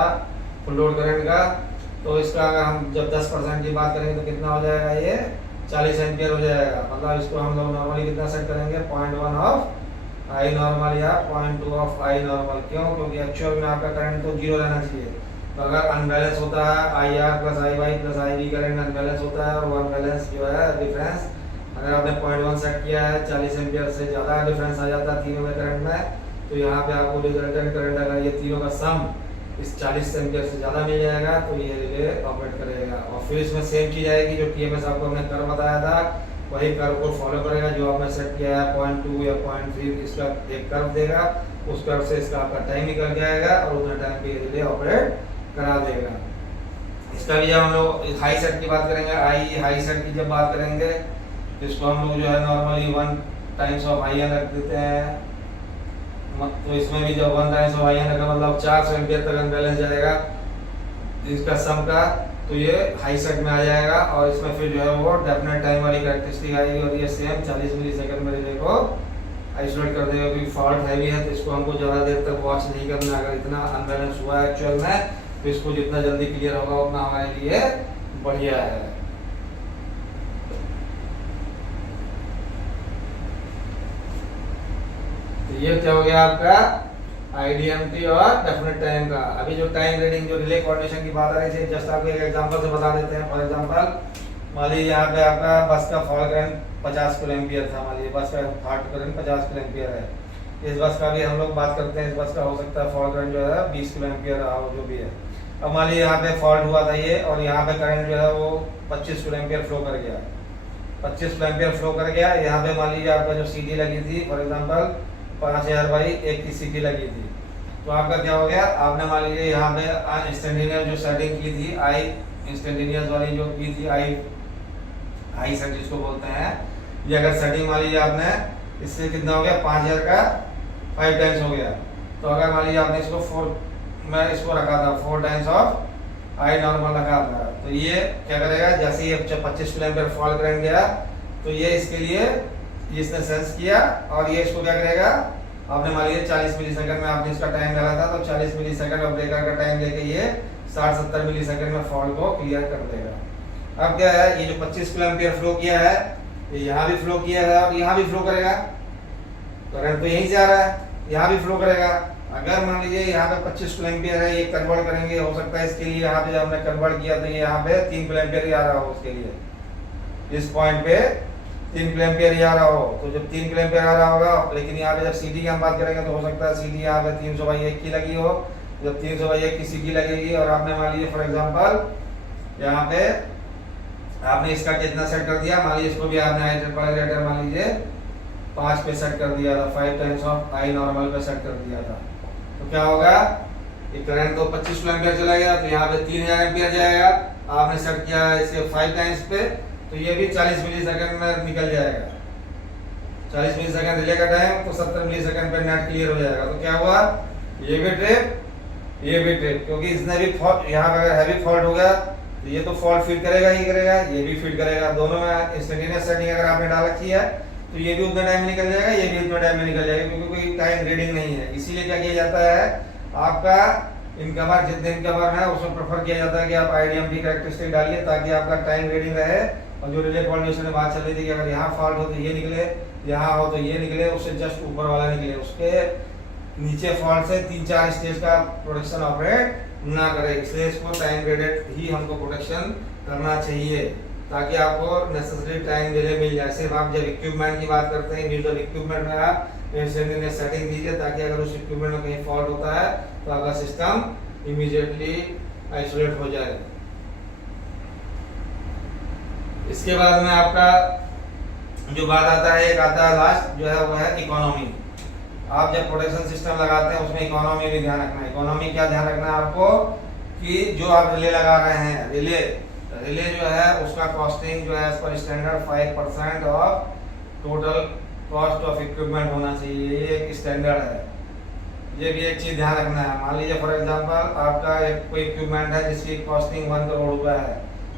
फुल लोड करंट का, तो इसका अगर हम जब 10% की बात करेंगे तो कितना हो जाएगा, ये 40 एम्पियर हो जाएगा। मतलब इसको हम लोग नॉर्मली कितना सेट करेंगे, 0.1 ऑफ आई नॉर्मल या 0.2 ऑफ आई नॉर्मल। क्यों, क्योंकि एक्चुअल में आपका करंट तो 0 रहना चाहिए। तो अगर अनबैलेंस होता है IR plus IY plus IB current unbalance होता है, और वो अनबैलेंस जो है डिफरेंस अगर आपने 0.1 सेट किया है, 40 एम्पियर से ज़्यादा डिफरेंस आ जाता है तीनों में करंट में, तो यहाँ पे आपको रिजल्टेंट करंट अगर ये तीनों का सम इस 40 एम्पियर से ज़्यादा मिल जाएगा तो ये रिले ऑपरेट करेगा। और फिर इसमें सेम चीज़ आएगी जो TMS आपको हमने कर्व बताया था, वही कर्व को फॉलो करेगा जो आपने सेट किया है 0.2 या 0.3, इसका एक कर्व देगा, उस कर्व से इसका आपका टाइम निकल जाएगा और उतना टाइम पे रिले ऑपरेट करा देगा। इसका भी जब हम लोग हाई सेट की बात करेंगे, हाई सेट की जब बात करेंगे तो इसको हम लोग जो है नॉर्मली 1 टाइम्स ऑफ IN रख देते हैं। तो इसमें भी जब 1 टाइम्स ऑफ IN रखा मतलब 400 एम्पियर तक अनबैलेंस जाएगा इसका सम का, तो ये हाई सेट में आ जाएगा। और इसमें फिर जो है वो डेफिनेट टाइम वाली कैरेक्टरिस्टिक आएगी और ये सेम 40 मिली सेकेंड में रिले को आइसोलेट कर देगा। क्योंकि फॉल्ट हैवी है तो इसको हमको ज़्यादा देर तक वॉच नहीं करना। अगर इतना अनबैलेंस हुआ है एक्चुअल में तो इसको जितना जल्दी क्लियर होगा उतना हमारे लिए बढ़िया है। ये क्या हो गया आपका आईडीएमटी और डेफिनेट टाइम का। अभी जो टाइम रीडिंग जो रिले कोऑर्डिनेशन की बात आ रही थी, जस्ट आपको एक एग्जांपल से बता देते हैं। फॉर एग्जांपल मान लीजिए यहाँ पे आपका बस का फॉल करंट 50 किलो एम्पियर था, मान लीजिए बस का फॉल्ट करंट 50 किलो एम्पियर है। इस बस का भी हम लोग बात करते हैं, इस बस का हो सकता है फॉल्ट करंट जो है 20 किलो एम्पियर जो भी है। अब मान लीजिए यहाँ पे फॉल्ट हुआ था ये, और यहाँ पे करंट जो है वो 25 किलो एम्पियर फ्लो कर गया, 25 किलो एम्पियर फ्लो कर गया। यहाँ पे मान लीजिए आपका जो सीटी लगी थी फॉर एग्जांपल 5000/1 की सीटी लगी थी, तो आपका क्या हो गया, आपने मान लीजिए यहाँ पे इंस्टेंटेनियस जो सेटिंग की थी, आई इंस्टेंटेनियस वाली जो की थी, आई सेट जिसको बोलते हैं, ये अगर सेटिंग मान लीजिए आपने इससे कितना हो गया 5000 का 5 टाइम्स हो गया। तो अगर मान लीजिए आपने इसको 4 मैं इसको रखा था 4 टाइम्स ऑफ आई नॉर्मल रखा था, तो ये क्या करेगा, जैसे ही 25 किलो एम्पियर फॉल करंट गया तो ये इसके लिए इसने सेंस किया, और ये इसको क्या करेगा, आपने मान लीजिए 40 मिली सेकंड में आपने इसका टाइम डाला था, तो 40 मिली सेकंड और ब्रेकर का टाइम लेके ये 60-70 मिली सेकंड में फॉल्ट को क्लियर कर देगा। अब क्या है, ये जो 25 किलो एम्पियर फ्लो किया है, ये यहाँ भी फ्लो किया है और यहाँ भी फ्लो करेगा, करंट तो यहीं से आ रहा है, यहाँ भी फ्लो करेगा। अगर मान लीजिए यहाँ पे 25 किलो एम्पियर है, ये कन्वर्ट करेंगे, हो सकता है इसके लिए यहाँ पे जब हमने कन्वर्ट किया तो ये यहाँ पे 3 किलो एम्पियर ही आ रहा हो, उसके लिए इस पॉइंट पे 3 किलो एम्पियर ही आ रहा हो। तो जब 3 किलो एम्पियर आ रहा होगा, लेकिन यहाँ पे जब सीटी की हम बात करेंगे तो हो सकता है सीटी यहाँ पे 300/1 की लगी हो। जब 300/1 की सीटी लगेगी और आपने मान लीजिए फॉर एग्जांपल यहाँ पे आपने इसका कितना सेट कर दिया, मान लीजिए इसको भी आपने रेटर मान लीजिए 5 पे सेट कर दिया था, 5 टाइम्स ऑफ आई नॉर्मल पे सेट कर दिया था, तो क्या होगा, ये करंट तो 25 किलो एम्पियर चला गया, तो यहाँ पे 3000 एम्पियर जाएगा। आपने सेट किया इसे 5 टाइम्स पे, तो ये भी 40 मिली सेकंड में निकल जाएगा। 40 मिली सेकंड रिले का टाइम, तो 70 मिली सेकंड पे नेट क्लियर हो जाएगा। तो क्या हुआ, ये भी ट्रिप, ये भी ट्रिप, क्योंकि इसने भी यहाँ पे अगर हैवी फॉल्ट हो गया तो ये तो फॉल्ट फीड करेगा ही करेगा, ये भी फीड करेगा। दोनों में इंस्टेंटेनियस सेटिंग अगर आपने डाल रखी है तो ये भी उतना टाइम में निकल जाएगा, ये भी उतना टाइम में निकल जाएगा, क्योंकि कोई टाइम रीडिंग नहीं है। इसीलिए क्या किया जाता है, आपका इनकमर जितने इनकमर है उसमें प्रेफर किया जाता है कि आप आईडीएमटी कैरेक्टरिस्टिक डालिए, ताकि आपका टाइम रीडिंग रहे। और जो रिले कोऑर्डिनेशन में बात चल रही थी कि अगर यहाँ फॉल्ट हो तो ये निकले, यहाँ हो तो ये निकले, उससे जस्ट ऊपर वाला निकले, उसके नीचे फॉल्ट से 3-4 स्टेज का प्रोटेक्शन ऑपरेट ना करे। इसलिए इसको टाइम रेटेड ही हमको प्रोटेक्शन करना चाहिए, ताकि आपको नेसेसरी टाइम डिले मिल जाए। सिर्फ आप जब इक्विपमेंट की बात करते हैं, इंडिविजुअल इक्विपमेंट में आप सेटिंग दीजिए, ताकि अगर उस इक्विपमेंट में कहीं फॉल्ट होता है तो आपका सिस्टम इमीडिएटली आइसोलेट हो जाए। इसके बाद में आपका जो बात आता है, एक आता है लास्ट जो है वो है इकोनॉमी। आप जब प्रोटेक्शन सिस्टम लगाते हैं उसमें इकोनॉमी भी ध्यान रखना है। इकोनॉमी क्या ध्यान रखना है आपको, कि जो आप रिले लगा रहे हैं, रिले जो है उसका कॉस्टिंग जो है as per standard 5% of total cost of equipment होना चाहिए, ये एक स्टैंडर्ड है। ये भी एक चीज ध्यान रखना है। मान लीजिए फॉर एग्जांपल आपका एक कोई इक्विपमेंट है जिसकी कॉस्टिंग 1 करोड़ रुपए है,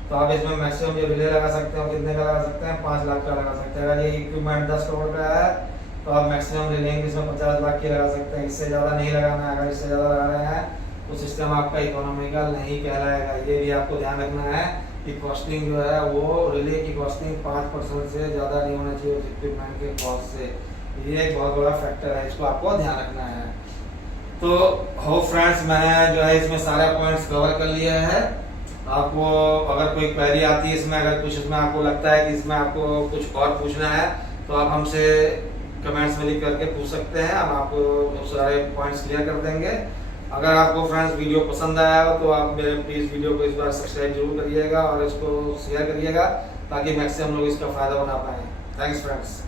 तो आप इसमें मैक्सिमम जो रिले लगा सकते हो कितने का लगा सकते हैं, 5 लाख का लगा सकते हैं। अगर ये इक्विपमेंट 10 करोड़ का है तो आप मैक्सिमम रिलेंगे इसमें 50 लाख की लगा सकते हैं, इससे ज़्यादा नहीं लगाना है। अगर इससे ज़्यादा लगा रहे हैं तो सिस्टम आपका इकोनॉमिकल नहीं कहलाएगा। ये भी आपको ध्यान रखना है कि कॉस्टिंग जो है वो रिले की कॉस्टिंग 5% से ज़्यादा नहीं होना चाहिए उस इक्विपमेंट के कॉस्ट से। ये एक बहुत बड़ा फैक्टर है, इसको आपको ध्यान रखना है। तो होप फ्रेंड्स, मैंने जो है इसमें सारे पॉइंट्स कवर कर लिए हैं। आपको अगर कोई क्वेरी आती है इसमें, अगर कुछ इसमें आपको लगता है कि इसमें आपको कुछ और पूछना है, तो आप हमसे कमेंट्स में लिख करके पूछ सकते हैं, हम आपको सारे पॉइंट्स क्लियर कर देंगे। अगर आपको फ्रेंड्स वीडियो पसंद आया हो तो आप मेरे प्लीज़ वीडियो को इस बार सब्सक्राइब जरूर करिएगा और इसको शेयर करिएगा, ताकि मैक्सिमम लोग इसका फ़ायदा उठा पाएँ। Thanks friends.